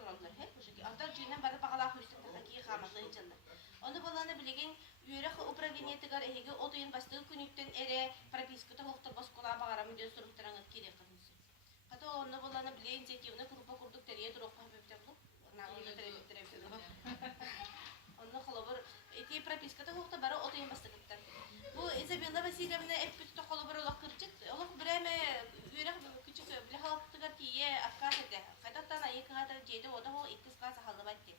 олонлар хеп уже антар жинен бары багала хүстен таки хаматлы жылдар. Оны боланы билеген үйрәк управление тигар эге отыйын бастыгы күнүттен эре прописка тохтор баскула багара мүдө суруктараңы керек кылынсы. Ката оны боланы билеген инициативны группа курдук терие турукка бептеп бу. Нагылы тереп. Оны холобор эти прописка тохта бары отыйын бастыгыттар. Бу Изабелла Васильевна эппит тохолобор олак кырчык. Олак биреме үйрәк күчүк билахалыктыгар тие аккаһыда. Кататтан айыкыгата жеде ода ол иттис каса халыбатты.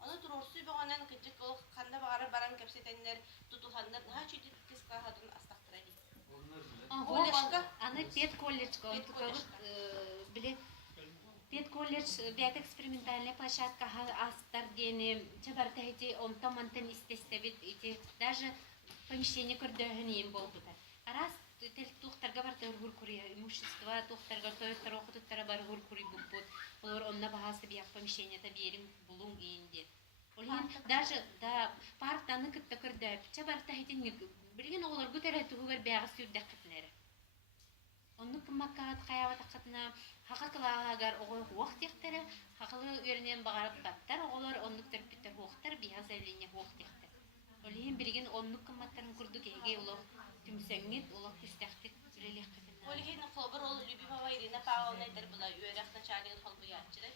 Оны турорсу богонан кыжык ол канда багара баран кепсетеннер тутулгандар наха чүтү иттис касадан астактыра ди. Колледжка, аны пет колледжка, биле пет колледж бят экспериментальная площадка астар дени чабарта эти он тамантен истестебит эти даже помещение көрдөһөнен болдута. Арас тел тухтарга бар төр кури имущество тухтарга төр окутуттара бар кури буппут. Олар онна бахасы бияк помещениеда берим булуң инде. Олар даже да партаны кытта көрдөп чабарта этин билген олар көтөрө тугур бягы сүрдө кытнары. Онны кымаккат каябата кытна хакаклагар ого вакыт яктары хакылы өрнен багарып каттар олар онны төрпүттөр вактар бия заявление вакыт яктар. Олин билген онны кыматтарын курдук эге улар түмсеңнет улар күстәхтик билелек кытна. Олин хобор ол любимая Ирина Павловна дер була үйрәк начальник холбуяччы